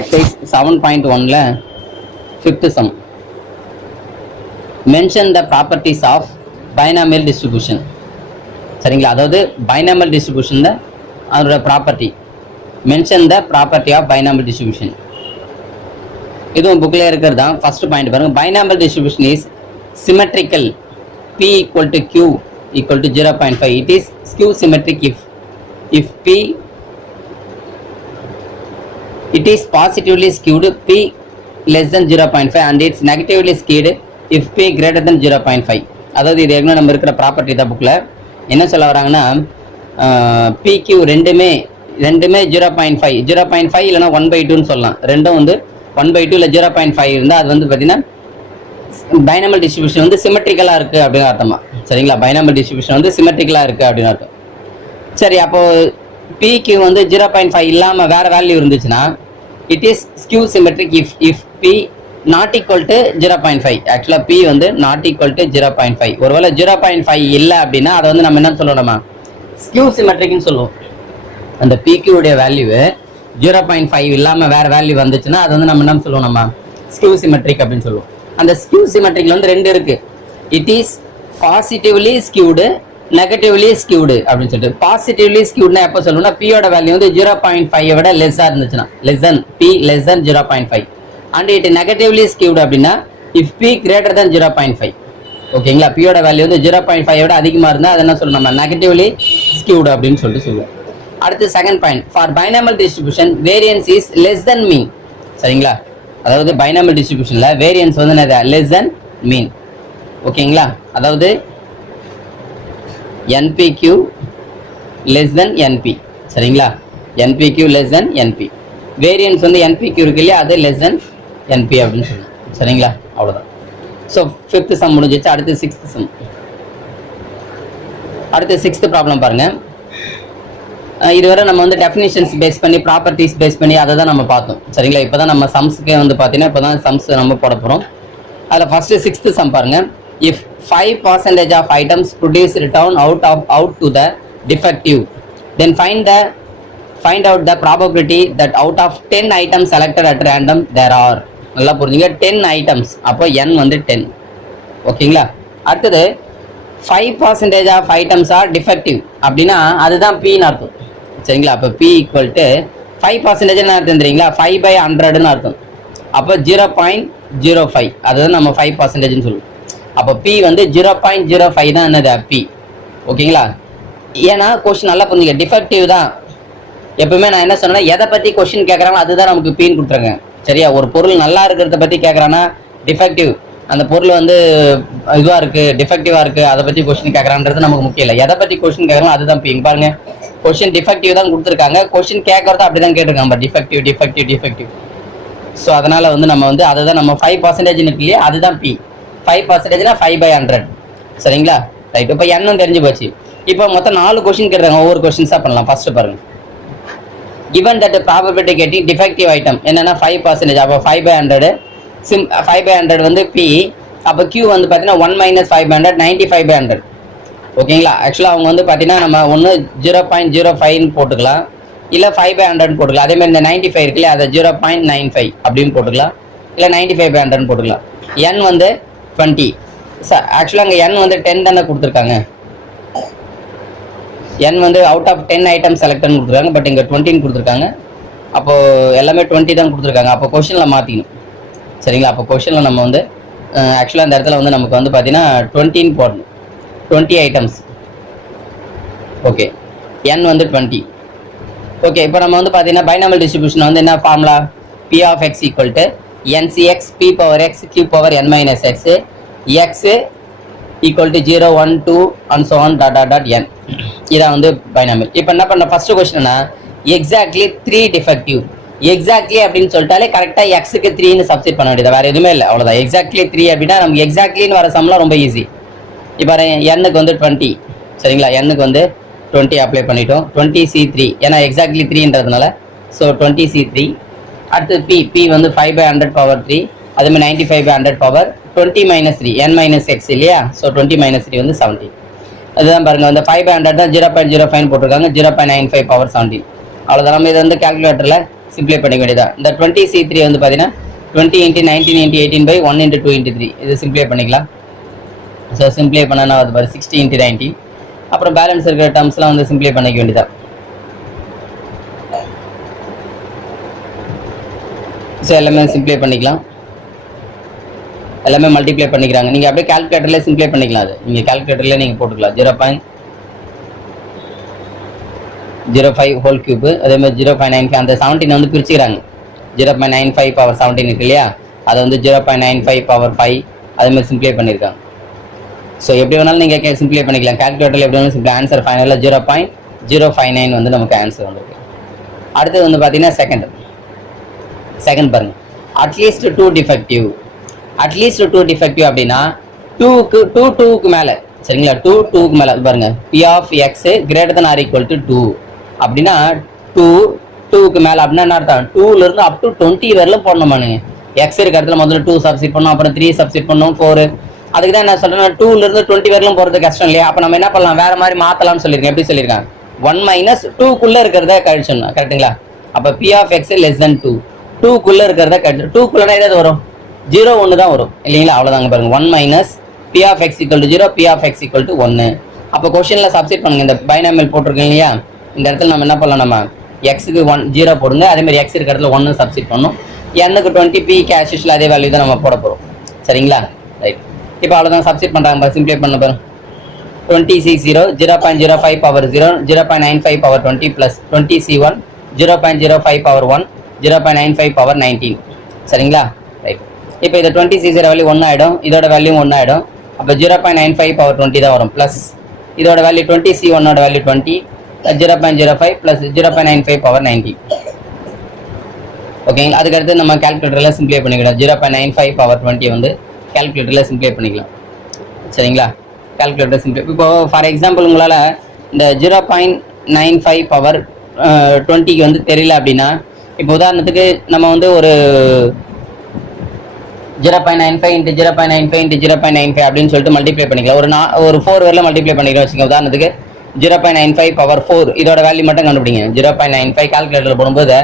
Exercise 7.1 fifth sum. Mention the properties of binomial distribution. சரிங்களா, அதாவது binomial distribution அதோட property. Mention the property of binomial distribution. இதுவும் புக்ல இருக்கிறது தான். ஃபர்ஸ்ட் பாயிண்ட் பாருங்க. Binomial distribution is symmetrical. P equal to Q equal to 0.5. It is skew symmetric if P it is positively skewed P less than 0.5 and it's negatively skewed if P greater than 0.5. அதாவது இது ஏற்கனவே நம்ம இருக்கிற property தான். புக்கில் என்ன சொல்ல வராங்கன்னா, PQ ரெண்டுமே 0.5 இல்லைனா 1/2 சொல்லலாம். ரெண்டும் வந்து 1/2 இல்லை 0.5 இருந்தால் அது வந்து பார்த்தீங்கன்னா பைனாமல் டிஸ்ட்ரிபியூஷன் வந்து சிமெட்ரிக்கலாக இருக்குது அப்படின்னு அர்த்தமா. சரிங்களா, பைனாமல் டிஸ்ட்ரிபியூஷன் வந்து சிமெட்ரிக்கலாக இருக்குது அப்படின்னு அர்த்தம். சரி, அப்போது PQ வந்து 0.5 இல்லாமல் வேறு வேல்யூ இருந்துச்சுன்னா it is skew symmetric if P not equal to 0.5. ஆக்சுவலாக P வந்து நாட் ஈக்குவல் டு 0.5. ஒருவேளை 0.5 இல்லை அப்படின்னா அதை வந்து நம்ம என்ன சொல்லணுமா, ஸ்கியூ சிமெட்ரிக்னு சொல்லுவோம். அந்த PQ உடைய வேல்யூ 0.5 இல்லாமல் வேறு வேல்யூ வந்துச்சுன்னா அது வந்து நம்ம என்ன சொல்லுவோம், நம்ம ஸ்கியூ சிமெட்ரிக் அப்படின்னு சொல்லுவோம். அந்த ஸ்கியூ சிமெட்ரிக்ல வந்து ரெண்டு இருக்கு. It is positively skewed, negatively skewed அப்படின்னு சொல்லிட்டு. பாசிட்டிவ்லி ஸ்கியூட்னா எப்போ சொல்லணும்னா P-யோட வேல்யூ வந்து 0.5 விட லெஸ்ஸா இருந்துச்சுன்னா, P less than 0.5. And it negatively skewed அப்படின்னா இஃப் P greater than 0.5. ஓகேங்களா, P-யோட வேல்யூ வந்து 0.5 விட அதிகமாக இருந்தால் அதை என்ன சொல்லணும், நம்ம நெகட்டிவ்லி ஸ்கியூடு அப்படின்னு சொல்லிட்டு சொல்லுவோம். அடுத்து second point, for binomial distribution variance is less than mean. சரிங்களா, அதாவது பைனாமல் டிஸ்ட்ரிபியூஷன்ல வேரியன்ஸ் வந்து என்னது, லெஸ் தென் மீன். ஓகேங்களா, அதாவது NPQ less than NP. சரிங்களா, NPQ less than NP. Variance வந்து NPQ இருக்கு இல்லையா, அது less than NP அப்படின்னு சொல்லணும். சரிங்களா, அவ்வளோதான். ஸோ ஃபிஃப்த் சம் முடிஞ்சிச்சு. அடுத்து சிக்ஸ்த் சம். அடுத்து சிக்ஸ்த் ப்ராப்ளம் பாருங்க. இதுவரை நம்ம வந்து டெஃபினிஷன்ஸ் பேஸ் பண்ணி, ப்ராப்பர்ட்டிஸ் பேஸ் பண்ணி அதை தான் நம்ம பார்த்தோம். சரிங்களா, இப்போ தான் நம்ம சம்ஸுக்கே வந்து பார்த்தீங்கன்னா இப்போ தான் சம்ஸ் நம்ம போட போகிறோம். அதில் ஃபஸ்ட்டு சிக்ஸ்த்து சம் பாருங்க. If 5% of items produced return out to the defective, then find out the probability that out of 10 items selected at random there are. நல்லா புரிஞ்சுங்க, 10 items, அப்போ n வந்து 10. ஓகேங்களா, அடுத்தது 5% of items are defective அப்படின்னா அதுதான் P ன்னு அர்த்தம். சரிங்களா, அப்போ P ஈக்குவல் டு 5% என்ன அர்த்தம் தெரியுங்களா, 5/100ன்னு அர்த்தம். அப்போ 0.05, அதுதான் நம்ம 5%ன்னு சொல்லுவோம். அப்போ P வந்து 0.05 தான் என்னது P. ஓகேங்களா, ஏன்னா கொஸ்டின் நல்லா புரிஞ்சுங்க, டிஃபெக்டிவ் தான். எப்பவுமே நான் என்ன சொன்னேன்னா, எதை பற்றி கொஸ்டின் கேட்குறாங்களோ அதுதான் நமக்கு Pன்னு கொடுத்துருங்க. சரியா, ஒரு பொருள் நல்லா இருக்கிறத பற்றி கேட்குறான்னா டிஃபெக்டிவ், அந்த பொருள் வந்து இதுவாக இருக்குது, டிஃபெக்டிவாக இருக்குது, அதை பற்றி கொஸ்டின் கேட்குறான்றது நமக்கு முக்கியம் இல்லை. எதை பற்றி கொஸ்டின் கேட்குறாங்களோ அதுதான் P. பாருங்க, கொஸ்டின் டிஃபெக்டிவ் தான் கொடுத்துருக்காங்க, கொஸ்டின் கேட்கறதும் அப்படி தான் கேட்டிருக்காங்க, டிஃபெக்டிவ். ஸோ அதனால் வந்து நம்ம வந்து அதை தான் நம்ம 5% இருக்கு இல்லையா, அதுதான் P. 5%னா 5/100. சரிங்களா, ரைட். இப்போ என்னும் தெரிஞ்சு போச்சு. இப்போ மொத்தம் 4 கொஸ்டின் கேட்குறாங்க, ஒவ்வொரு கொஸ்டின்ஸாக பண்ணலாம். ஃபர்ஸ்ட் பாருங்க, given that the probability getting defective item என்னன்னா 5%, அப்போ 5/100 5/100 வந்து P. அப்போ Q வந்து பார்த்தீங்கன்னா 1 - 5/100 95/100. ஓகேங்களா, ஆக்சுவலாக அவங்க வந்து பார்த்தீங்கன்னா நம்ம ஒன்று 0.05 போட்டுக்கலாம், இல்லை 5/100 போட்டுக்கலாம். அதேமாதிரி இந்த 95 இருக்குல்ல, அதை 0.95 அப்படின்னு போட்டுக்கலாம், இல்லை 95/100 போட்டுக்கலாம். n வந்து 20. சார் ஆக்சுவலாக அங்கே n வந்து 10 தானே கொடுத்துருக்காங்க. n வந்து அவுட் ஆஃப் 10 ஐட்டம் செலக்ட்னு கொடுத்துருக்காங்க, பட் இங்கே 20ன்னு கொடுத்துருக்காங்க. அப்போது எல்லாமே 20 தான் கொடுத்துருக்காங்க. அப்போ கொஷனில் மாற்றிக்கணும். சரிங்களா, அப்போ கொஷனில் நம்ம வந்து ஆக்சுவலாக அந்த இடத்துல வந்து நமக்கு வந்து பார்த்தீங்கன்னா 20ன்னு போடணும். 20 ஐட்டம்ஸ். ஓகே, n வந்து 20. ஓகே, இப்போ நம்ம வந்து பார்த்தீங்கன்னா பைனாமல் டிஸ்ட்ரிபியூஷன் வந்து என்ன formula, P of x equal to NCX P power x Q power n minus x, x equal to 0 1 2 and so on n. இதான் வந்து பைனாமியல். இப்போ என்ன பண்ண, ஃபர்ஸ்ட் கொஸ்டின்னா எக்ஸாக்ட்லி 3 டிஃபெக்டிவ். எக்ஸாக்ட்லி அப்படின்னு சொல்லிட்டாலே கரெக்டாக எக்ஸுக்கு 3ன்னு சப்ஸ்டிட் பண்ண வேண்டியது, வேறு எதுவுமே இல்லை, அவ்வளோதான். எக்ஸாக்ட்லி 3 அப்படின்னா நமக்கு எக்ஸாக்ட்லின்னு வர சம்லாம் ரொம்ப ஈஸி. இப்போ எண்ணுக்கு வந்து 20. சரிங்களா, எண்ணுக்கு வந்து 20 அப்ளை பண்ணிட்டோம். 20C3 ஏன்னா எக்ஸாக்ட்லி 3ன்றதுனால, ஸோ 20C3. அடுத்து P வந்து 5/100 பவர் 3, அதுமாதிரி 95/100 பவர் 20 - 3 n - x இல்லையா, ஸோ 20 - 3 வந்து 70. அதுதான் பாருங்க, அந்த 5/100 தான் 0.05 போட்டிருக்காங்க, 0.95 பவர் 17. அவ்வளோதான். நம்ம இதை வந்து கால்குலேட்டரில் சிம்ப்ளை பண்ணிக்க வேண்டியதா. இந்த 20C3 வந்து பார்த்தீங்கன்னா 20 × 19 × 18 by 1 × 2 × 3 இது சிம்ப்ளை பண்ணிக்கலாம். ஸோ சிம்ப்ளை பண்ணனா அது பாரு 60 × 19. அப்புறம் பேலன்ஸ் இருக்கிற டேர்ம்ஸ்லாம் வந்து சிம்ப்ளை பண்ணிக்க வேண்டியதா. ஸோ எல்லாமே சிம்ப்ளை பண்ணிக்கலாம், எல்லாமே மல்டிப்ளை பண்ணிக்கிறாங்க. நீங்கள் அப்படியே கால்குலேட்டர்லேயே சிம்ப்ளை பண்ணிக்கலாம். அது நீங்கள் கால்குலேட்டர்லேயே நீங்கள் போட்டுக்கலாம். 0.05 ஹோல் கியூப், அதே மாதிரி 0.95 அந்த 17 வந்து பிரிச்சுக்கிறாங்க. 0.95 பவர் 17 இருக்கு இல்லையா, அதை வந்து 0.95 பவர் 5 அதே மாதிரி சிம்ப்ளை பண்ணியிருக்காங்க. ஸோ எப்படி வேணாலும் நீங்கள் சிம்ப்ளை பண்ணிக்கலாம். கால்குலேட்டரில் எப்படி வேணாலும் சிம்பிள் ஆன்சர் ஃபைனலாக 0.059 வந்து நமக்கு ஆன்சர் வந்துருக்கு. அடுத்தது வந்து பார்த்தீங்கன்னா செகண்ட் பாருங்க, அட்லீஸ்ட் 2 டிஃபெக்டிவ். அட்லீஸ்ட் 2 டிஃபெக்டிவ் அப்படின்னா 2க்கு மேலே, சரிங்களா, 2க்கு மேலே பாருங்க. P of x greater than or equal to 2 அப்படின்னா 2க்கு மேலே அப்படின்னா என்ன அர்த்தம், 2லேருந்து அப் டு 20 வரலும் போடணுமானுங்க. எக்ஸ் இருக்க இடத்துல முதல்ல 2 சப்ஸ்டிட் பண்ணோம், அப்புறம் 3 சப்ஸ்டிட் பண்ணோம், 4. அதுக்கு தான் என்ன சொல்றேன்னா 2லேருந்து 20 வரலும் போகிறது கஷ்டம் இல்லையா. அப்போ நம்ம என்ன பண்ணலாம், வேற மாதிரி மாற்றலாம்னு சொல்லியிருக்கேன். எப்படி சொல்லியிருக்காங்க, 1 - 2க்குள்ளே இருக்கிறத கழிச்சோம்னா கரெக்டுங்களா. அப்போ P of x less than 2, 2க்குள்ளே இருக்கிறத கழிச்சு 2க்குள்ளே ஏதாவது வரும் 0 1 தான் வரும் இல்லைங்களா. அவ்வளோதாங்க பாருங்க. 1 - P of x equal to 0, P of x equal to 1. அப்போ கொஸ்டினில் சப்ஸ்டிட் பண்ணுங்க. இந்த பைனாமியல் போட்டிருக்கோம் இல்லையா, இந்த இடத்துல நம்ம என்ன பண்ணலாம், நம்ம எக்ஸுக்கு 0 போடுங்க, அதே மாதிரி எக்ஸ் இருக்கிற இடத்துல 1 சப்ஸ்டிட் பண்ணணும். n-க்கு 20, p கேஷில் அதே வேல்யூ தான் நம்ம போட போகிறோம், சரிங்களா. ரைட், இப்போ அவ்வளோதான் சப்ஸ்டிட் பண்ணுறாங்க. சிம்ப்ளை பண்ண பாருங்க. 20C0 0.05 power 0, 0.95 power 20 plus 20C1 0.05 power 1, 0.95 power 19, சரிங்களா. ரைட், இப்போ இதை 20C0 வேல்யூ 1 ஆகிடும், இதோட வேல்யூ 1 ஆகிடும். அப்போ 0.95 பவர் 20 தான் வரும், ப்ளஸ் இதோட வேல்யூ 20C1ஓட வேல்யூ 20, 0.05 ப்ளஸ் 0.95 பவர் 19. ஓகேங்களா. அதுக்கடுத்து நம்ம கால்குலேட்டரில் சிம்ப்ளை பண்ணிக்கலாம். 0.95 பவர் 20 வந்து கால்குலேட்டரில் சிம்ப்ளை பண்ணிக்கலாம், சரிங்களா. கால்குலேட்டர் சிம்ப்ளை இப்போ ஃபார் எக்ஸாம்பிள் உங்களால் இந்த 0.95 பவர் 20க்கு வந்து தெரியல அப்படின்னா, இப்போ உதாரணத்துக்கு நம்ம வந்து ஒரு 0.95 × 0.95 × 0.95 அப்படின்னு சொல்லிட்டு மல்டிப்ளை பண்ணிக்கலாம். ஒரு 4 வரல மல்டிப்ளை பண்ணிக்கலாம் வச்சுக்கோங்க. உதாரணத்துக்கு 0.95 பவர் 4 இதோட வேல்யூ மட்டும் கண்டுபிடிங்க. 0.95 கால்குலேட்டரில் போடும்போது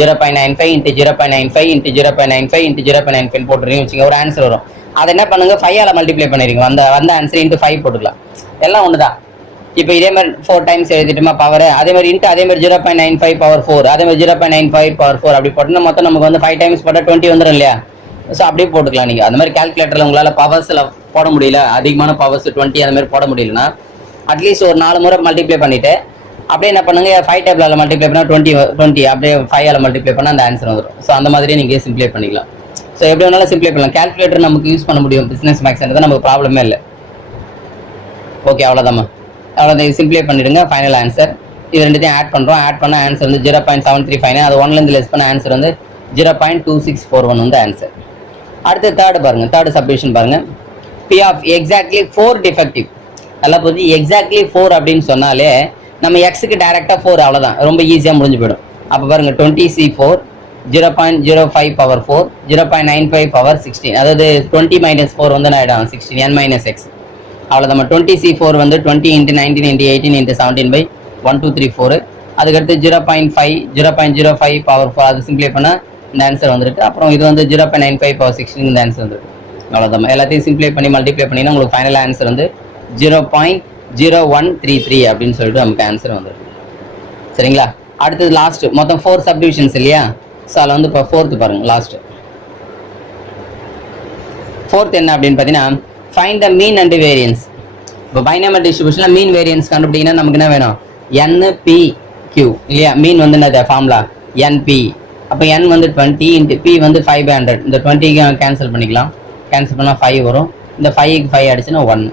0.95 × 0.95 × 0.95 × 0.95 போட்டுருங்க வச்சுக்கோங்க, ஒரு ஆன்சர் வரும். அதை என்ன பண்ணுங்க, 5ஆல் மல்டிப்ளை பண்ணிடுங்க. வந்த ஆன்சர் × 5 போட்டுக்கலாம், எல்லாம் ஒன்று தான். இப்போ இதே மாதிரி 4 டைம்ஸ் எழுதிட்டுமா பவர், அதே மாதிரி அதே மாதிரி 0.95 பவர் 4, அதே மாதிரி 0.95 பவர் 4 அப்படி போட்டோம்னா மொத்தம் நமக்கு வந்து 5 டைம்ஸ் போட்டால் 20 வந்துடும் இல்லையா. ஸோ அப்படியே போட்டுக்கலாம் நீங்கள். அந்த மாதிரி கால்குலேட்டரில் உங்களால் பவர்ஸில் போட முடியல, அதிகமான பவர்ஸ் 20 அந்த மாதிரி போட முடியலன்னா அட்லீஸ்ட் ஒரு 4 முறை மல்டிப்ளை பண்ணிவிட்டு அப்படியே என்ன பண்ணுங்க, 5 டேபிளால் மல்டிப்ளை பண்ணால் 20 அப்படியே 5ஆல் மல்டிப்ளை பண்ணால் அந்த ஆன்சர் வந்துடும். ஸோ அந்த மாதிரியே நீங்கள் சிம்ப்ளை பண்ணிக்கலாம். ஸோ எப்படி வேணாலும் சிம்ப்ளை பண்ணலாம். கால்குலேட்டர் நமக்கு யூஸ் பண்ண முடியும் பிஸ்னஸ் மேக்ஸ்ன்றது நமக்கு ப்ராப்ளமே இல்லை. ஓகே, அவ்வளோதாம்மா. அவ்வளோதான், இது சிம்ப்ளை பண்ணிவிடுங்க. ஃபைனல் ஆன்சர் இது ரெண்டுத்தையும் ஆட் பண்ணுறோம். ஆட் பண்ண ஆன்சர் வந்து 0.735, அது 1லேருந்து லெஸ் பண்ண ஆன்சர் வந்து 0.2641 வந்து ஆன்சர். அடுத்து தேர்டு பாருங்க, தேர்டு சப்டிவிஷன் பாருங்க. P of exactly 4 defective. எல்லாம் போது எக்ஸாக்ட்லி 4 அப்படின்னு சொன்னாலே நம்ம எக்ஸுக்கு டைரெக்டாக 4, அவ்வளோதான், ரொம்ப ஈஸியாக முடிஞ்சு போயிடும். அப்போ பாருங்க 20C4 0.05 பவர் 4, 0.95 பவர் 16, அதாவது 20 - 4 வந்து ஆகிடும் 16, n - x. அவ்வளோதான். 20C4 வந்து 20 × 19 × 18 × 17 by 1 2 3 4. அதுக்கடுத்து 0.05 பவர் 4, அது சிம்ப்ளை பண்ணால் இந்த ஆன்சர் வந்துருக்கு. அப்புறம் இது வந்து 0.95 பவர் 16 இந்த ஆன்சர் வந்துருக்கு. அவ்வளோதான். எல்லாத்தையும் சிம்ப்ளை பண்ணி மல்டிப்ளை பண்ணிங்கன்னா உங்களுக்கு ஃபைனல் ஆன்சர் வந்து 0.0133 அப்படின்னு சொல்லிட்டு நமக்கு ஆன்சர் வந்துருக்கு, சரிங்களா. அடுத்தது லாஸ்ட், மொத்தம் 4 சப்டிவிஷன்ஸ் இல்லையா. ஸோ அதில் வந்து இப்போ 4th பாருங்க, லாஸ்ட் 4th என்ன அப்படின்னு பார்த்தீங்கன்னா, find the mean and variance. இப்போ பைனாமியல் டிஸ்ட்ரிபியூஷனில் மீன் வேரியன்ஸ் கண்டுபிடிங்கன்னா நமக்கு என்ன வேணும், NPQ இல்லையா. மீன் வந்து என்ன ஃபார்முலா NP. அப்போ n வந்து 20 × p வந்து 500. இந்த 20க்கு கேன்சல் பண்ணிக்கலாம், கேன்சல் பண்ணால் 5 வரும். இந்த 5க்கு 5 அடிச்சுன்னா 1.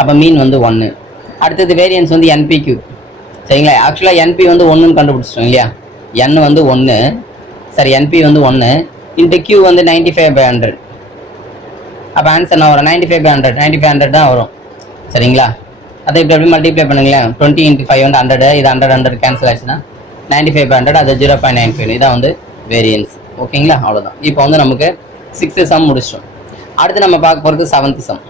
அப்போ மீன் வந்து 1. அடுத்தது வேரியன்ஸ் வந்து NPQ, சரிங்களா. ஆக்சுவலாக NP வந்து 1ன்னு கண்டுபிடிச்சிட்டோம் இல்லையா. n வந்து 1, சரி, NP வந்து 1 × Q வந்து 95/100. அப்போ ஆன்சர் என்ன வரும், 95/100 தான் வரும், சரிங்களா. அதை இப்போ எப்படி மல்டிப்ளை பண்ணுங்களேன். 20 × 5 வந்து 100, இது 100 கேன்சல் ஆச்சுன்னா 95/100, அது 0.95. இதான் வந்து வேரியன்ஸ். ஓகேங்களா, அவ்வளோதான். இப்போ வந்து நமக்கு 6th சம் முடிச்சிட்டோம். அடுத்து நம்ம பார்க்க போகிறது 7th sum.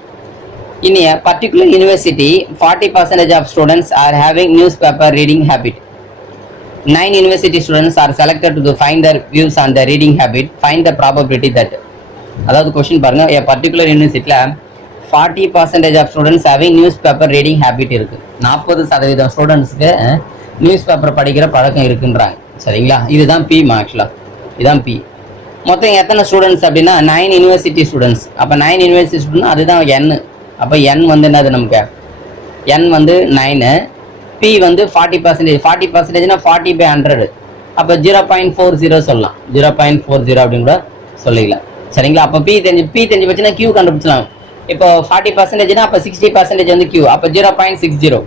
In a particular university 40% of students are having newspaper reading habit. 9 university students are selected to find their views on the reading habit. Find the probability that. அதாவது question பாருங்க, a particular universityல 40% of students having newspaper reading habit இருக்கு. 40% ஸ்டூடெண்ட்ஸ்க்கு news paper படிக்கிற பழக்கம் இருக்குன்றாங்க. சரிங்களா, இதுதான் B ஆக்சுவலா, இதுதான் பி. மொத்தம் எத்தனை ஸ்டூடெண்ட்ஸ் அப்படின்னா 9 யூனிவர்சிட்டி ஸ்டூடெண்ட்ஸ். அப்போ 9 யூனிவர்சிட்டி ஸ்டூடெண்ட் அதுதான் என். அப்போ என் வந்து என்னது நமக்கு, என் வந்து 9, பி வந்து 40%. 40%னா 40/100. அப்போ 0.40 சொல்லலாம், 0.40 அப்படின்னு கூட சொல்லிக்கலாம். சரிங்களா, அப்போ பி தெரிஞ்சு போச்சுன்னா கியூ கண்டுபிடிச்சலாம். இப்போ 40%னா அப்போ 60% வந்து கியூ, அப்போ 0.60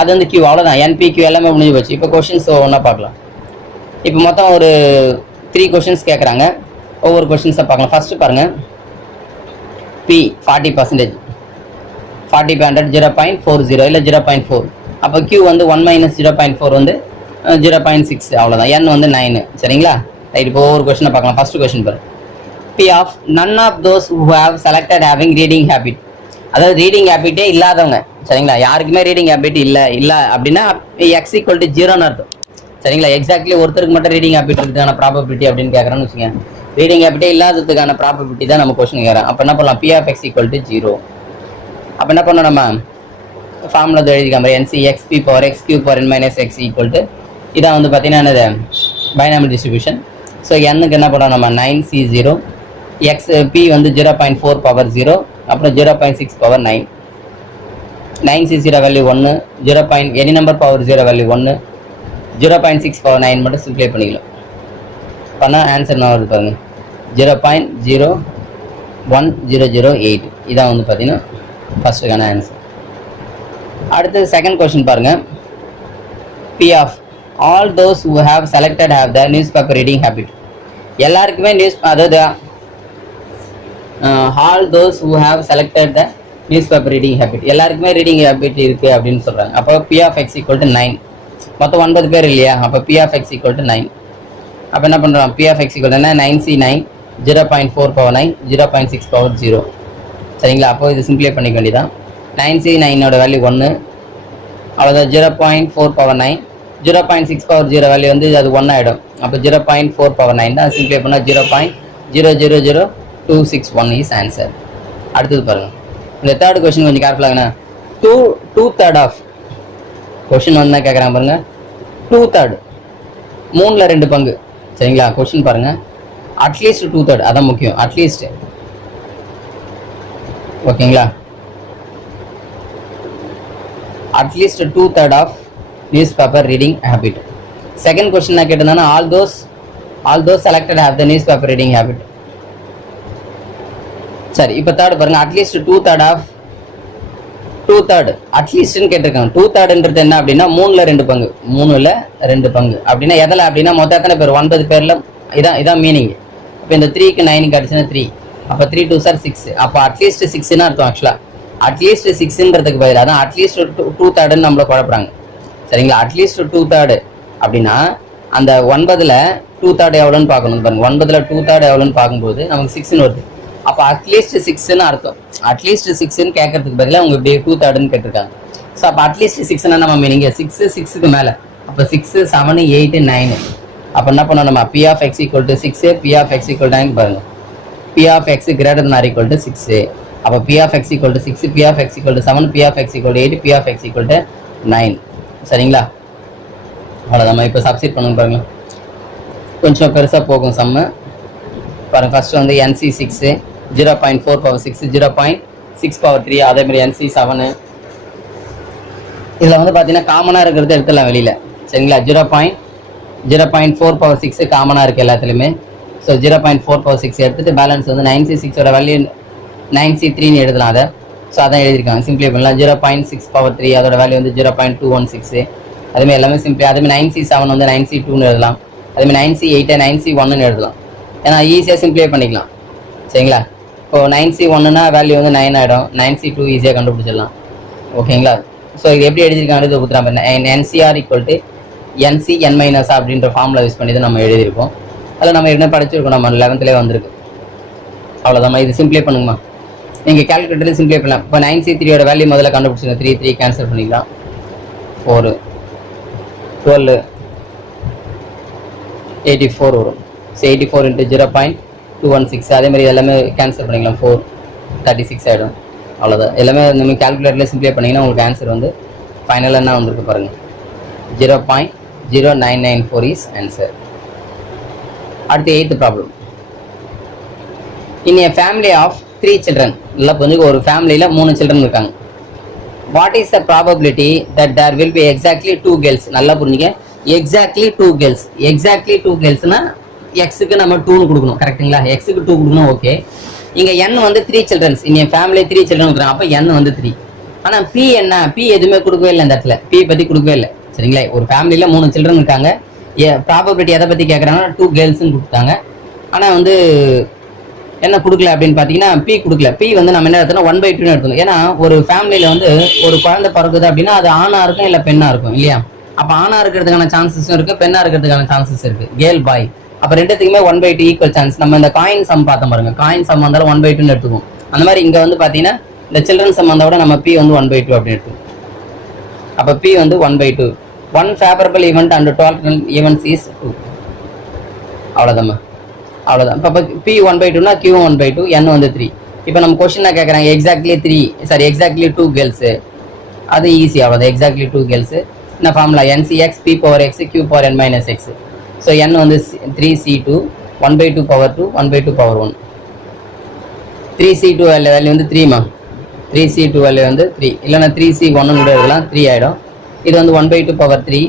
அது வந்து கியூ. அவ்வளோதான், என்பி கியூ எல்லாமே முடிஞ்சு போச்சு. இப்போ கொஸ்டின்ஸ் ஒன்றா பார்க்கலாம். இப்போ மொத்தம் ஒரு 3 கொஸ்டின்ஸ் கேட்குறாங்க. ஒவ்வொரு கொஸ்டின்ஸை பார்க்கலாம். ஃபர்ஸ்ட் பாருங்க, பி 40%, 40/100 0.40 இல்லை 0.4. அப்போ கியூ வந்து 1 - 0.4 வந்து 0.6. அவ்வளோதான், என் வந்து 9. சரிங்களா, ரைட். இப்போ ஒவ்வொரு கொஸ்டினை பார்க்கலாம். ஃபர்ஸ்ட் கொஸ்டின் பாருங்க, P of none of those who have selected having reading habit. அதாவது ரீடிங் ஹேபிட்டே இல்லாதவங்க. சரிங்களா, யாருக்குமே ரீடிங் ஹேபிட் இல்லை அப்படின்னா எக்ஸ் ஈக்குவல் டு 0ன்னு அர்த்தம். சரிங்களா, எக்ஸாக்ட்லி ஒருத்தருக்கு மட்டும் ரீடிங் ஹேபிட் இருக்கிறதுக்கான ப்ராபபிலிட்டி அப்படின்னு கேட்குறேன்னு வச்சுக்கோங்க. ரீடிங் ஹேபிட்டே இல்லாததுக்கான ப்ராபபிலிட்டி தான் நம்ம கொஸ்டின் கேட்குறோம். அப்போ என்ன பண்ணலாம், P of X equal to 0. அப்போ என்ன பண்ணோம், நம்ம ஃபார்முலா எழுதிக்காம NC X P power X Q power n - X equal to, இதான் வந்து பார்த்தீங்கன்னா என்னது, பைனாமியல் டிஸ்ட்ரிபியூஷன். ஸோ எண்ணுக்கு என்ன பண்ணோம் நம்ம 9c0, எக்ஸ் பி வந்து 0.4 பவர் 0, அப்புறம் 0.6 power 9. 9c0 value 1, 0. Any number power 0 value 1, 0.6 power 9 மட்டும் சிம்ப்ளை பண்ணிக்கலாம். பண்ணால் ஆன்சர் என்ன வருது பாருங்க, 0.01008. இதான் வந்து பார்த்தீங்கன்னா ஃபர்ஸ்ட்டுக்கான ஆன்சர். அடுத்து செகண்ட் கொஸ்டின் பாருங்க, P of all those who have selected have the newspaper reading habit. எல்லாருக்குமே அதாவது all those who have selected the newspaper reading habit, எல்லாருக்குமே ரீடிங் ஹேபிட் இருக்கு அப்படின்னு சொல்றாங்க. அப்போ P of X equal to 9. மொத்தம் 9 பேர் இல்லையா, அப்போ P of X equal to 9. அப்போ என்ன பண்ணுறோம், P of X equal to 9c9, 0.4 power 9, 0.6 power 0. சரிங்களா, அப்போ இது சிம்பிளை பண்ணிக்க வேண்டியதான். 9c9ஓட வேல்யூ 1, அவ்வளோதான். 0.4 பவர் 9, 0.6 பவர் 0 வேல்யூ வந்து அது 1 ஆகிடும். அப்போ 0.4 பவர் 9 தான். சிம்பிளை பண்ணால் 0.000261 இஸ் ஆன்சர். அடுத்தது பாருங்கள், இந்த தேர்ட் கொஸ்டின் கொஞ்சம் கேர்ஃபுல்லாகண்ணா. 2/3 ஆஃப் கொஸ்டின் வந்து தான் கேட்குறாங்க பாருங்க, 2/3 3ல் 2 பங்கு. சரிங்களா, கொஸ்டின் பாருங்க, அட்லீஸ்ட் 2/3, அதான் முக்கியம், அட்லீஸ்ட். ஓகேங்களா, at least 2/3 of newspaper reading habit. Second question நான் கேட்டிருந்தேன்னா all those selected have the newspaper reading habit. சரி, இப்போ தேர்ட் பாருங்க, அட்லீஸ்ட் 2/3 ஆஃப் 2/3 அட்லீஸ்ட்னு கேட்டிருக்காங்க. 2/3ன்றது என்ன அப்படின்னா 3ல் 2 பங்கு, 3ல் 2 பங்கு அப்படின்னா எதில் அப்படின்னா மொத்தம் எத்தனை பேர், 9 பேரில். இதான் மீனிங். இப்போ இந்த 3க்கு 9 கிடச்சுன்னா 3, அப்போ 3 2 சார் 6. அப்போ அட்லீஸ்ட் 6ன்னு அர்த்தம். ஆக்சுவலாக அட்லீஸ்ட் 6ன்றதுக்கு பதில் அதான் அட்லீஸ்ட் 2/3ன்னு நம்மளை குழப்பறாங்க. சரிங்களா, அட்லீஸ்ட் 2/3 அப்படின்னா அந்த 9ல் 2/3 எவ்வளோன்னு பார்க்கணும் பாருங்க. 9ல் 2/3 எவ்வளோன்னு பார்க்கும்போது நமக்கு 6ன்னு வருது. அப்போ அட்லீஸ்ட் 6ன்னு அர்த்தம். அட்லீஸ்ட் 6ன்னு கேட்கறதுக்கு பதிலாக அவங்க இப்படி 2/3ன்னு கேட்டிருக்காங்க. ஸோ அப்போ அட்லீஸ்ட் 6ன்னா நம்ம மீனிங் 6க்கு மேலே. அப்போ 6 7 8 9. அப்போ என்ன பண்ணோம் நம்ம, P of X equal to 6, P of X equal to 9 பாருங்க. P of X greater than or equal to 6. அப்போ P of X equal to 6, P of X equal to 7, P of X equal to 8, P of X equal to 9. சரிங்களா, அவ்வளோதான். இப்போ substitute பண்ணுங்க பாருங்க, கொஞ்சம் பெருசாக போகும் சம்மு பாருங்க. ஃபர்ஸ்ட் வந்து NC 6, 0.4 பவர் 6, 0.6 பவர் 3, அதேமாதிரி NC 7. இதில் வந்து பார்த்தீங்கன்னா காமனாக இருக்கிறது எடுத்துடலாம் வெளியில். சரிங்களா, 0.4 பவர் 6 காமனாக இருக்குது எல்லாத்துலேயுமே. ஸோ 0.4 பவர் 6 எடுத்துகிட்டு பேலன்ஸ் வந்து 9c6ஓட வேல்யூ 9c3ன்னு எழுதலாம் அதை. ஸோ அதான் எழுதியிருக்காங்க, சிம்பிளை பண்ணலாம். 0.6 பவர் 3 அதோட வேல்யூ வந்து 0.216. அதுமாதிரி எல்லாமே சிம்பிளி. அதுமாதிரி 9c7 வந்து 9c2ன்னு எழுதலாம். அதுமாதிரி 9c8 9c1ன்னு எழுதலாம். ஏன்னா ஈஸியாக சிம்பிளை பண்ணிக்கலாம். சரிங்களா, இப்போது 9c1ன்னா வேல்யூ வந்து 9 ஆகிடும். 9c2 ஈஸியாக கண்டுபிடிச்சிடலாம். ஓகேங்களா, ஸோ இது எப்படி எழுதியிருக்காங்க கொடுத்துறாங்க. NCR equal to NC n minus அப்படின்ற ஃபார்முலா யூஸ் பண்ணி தான் நம்ம எழுதியிருக்கோம். அதில் நம்ம என்ன படிச்சிருக்கோம், நம்ம 11th வந்திருக்கு. அவ்வளோதான். இது சிம்பிளை பண்ணுங்கம்மா. நீங்கள் கேல்குலேட்டரில் சிம்பிளை பண்ணலாம். இப்போ 9c3ஓட வேல்யூ முதல்ல கண்டுபிடிச்சிங்க. 3 கேன்சல் பண்ணிக்கலாம். 4 12 84 வரும். ஸோ 84 இன்ட்டு 0.216 அதே மாதிரி எல்லாமே கேன்சல் பண்ணிக்கலாம். 436 ஆகிடும். அவ்வளோதான். எல்லாமே நம்ம கால்குலேட்டரில் சிம்ப்ளை பண்ணிங்கன்னா உங்களுக்கு ஆன்சர் வந்து ஃபைனலாக என்ன வந்திருக்கு பாருங்கள், 0.0994 இஸ் ஆன்சர். அடுத்து 8th problem. In a family of 3 children, நல்லா புரிஞ்சுக்க, ஒரு ஃபேமிலியில் 3 சில்ட்ரன் இருக்காங்க. What is the probability that there will be exactly 2 girls? நல்லா புரிஞ்சுக்க, எக்ஸாக்ட்லி 2 கேர்ள்ஸ். எக்ஸாக்ட்லி 2 கேர்ள்ஸ்னா எக்ஸுக்கு நம்ம 2ன்னு கொடுக்கணும், கரெக்டுங்களா? எக்ஸுக்கு 2 கொடுக்கணும், ஓகே. இங்கே n வந்து 3 சில்ட்ரன்ஸ், இன் என் ஃபேமிலி 3 சில்ட்ரன் இருக்கிறாங்க, அப்போ n வந்து 3. ஆனால் p என்ன? p எதுவுமே கொடுக்கவே இல்லை இந்த இடத்துல, p பற்றி கொடுக்கவே இல்லை, சரிங்களா? ஒரு ஃபேமிலியில் 3 சில்ட்ரன் இருக்காங்க, ப்ராபபிலிட்டி எதை பற்றி கேட்குறாங்கன்னா 2 கேர்ள்ஸ்ன்னு கொடுத்தாங்க. ஆனால் வந்து என்ன கொடுக்கல அப்படின்னு பார்த்தீங்கன்னா p கொடுக்கல. p வந்து நம்ம என்ன எடுத்தோம்னா 1/2 எடுத்துக்கணும். ஏன்னா ஒரு ஃபேமிலியில் வந்து ஒரு குழந்தை பிறகுது அப்படின்னா அது ஆணாக இருக்கும் இல்லை பெண்ணாக இருக்கும் இல்லையா? அப்போ ஆணாக இருக்கிறதுக்கான சான்சஸும் இருக்குது, பெண்ணாக இருக்கிறதுக்கான சான்சஸ் இருக்குது. கேர்ள் பாய், அப்போ ரெண்டுத்துக்குமே 1/2 ஈக்குவல் சான்ஸ். நம்ம இந்த காயின் சம் பார்த்தோம் பாருங்க, காயின் சம் வந்தாலும் 1/2 எடுத்துக்கும். அந்த மாதிரி இங்கே வந்து பார்த்தீங்கன்னா இந்த சில்ட்ரன் சம் வந்தால் கூட நம்ம p வந்து 1/2 அப்படின்னு எடுத்துக்கும். அப்போ p வந்து 1/2. 1 favourable event and 12 events is 2. அவ்வளோதாம்மா, அவ்வளோதான். இப்போ p 1/2னா q 1/2, n வந்து 3. இப்போ நம்ம கொஸ்டின் கேட்குறாங்க எக்ஸாக்ட்லி 2 கேர்ள்ஸு, அது ஈஸி. அவ்வளோதான், எக்ஸாக்ட்லி 2 கேர்ள்ஸு. என்ன formula? NCX p power x q power n minus x. So n வந்து 3c2, 1/2 power 2, 1/2 power 1. 3c2 value வந்து 3மா, 3c2 வேல்யூ வந்து 3, இல்லைன்னா 3c1 கூட இருக்கலாம், 3 ஆகிடும். இது வந்து 1/2 பவர் 3,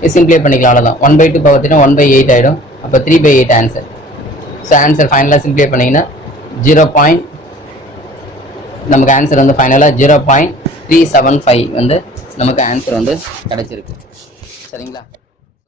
இது சிம்ப்ளை பண்ணிக்கலாம், அவ்வளோதான். 1/2 பவர் 3 1/8 ஆகிடும். அப்போ 3/8 ஆன்சர். ஸோ ஆன்சர் ஃபைனலாக சிம்ப்ளை பண்ணிங்கன்னா 0. நமக்கு ஆன்சர் வந்து ஃபைனலாக 0.375 வந்து நமக்கு ஆன்சர் வந்து கிடச்சிருக்கு, சரிங்களா?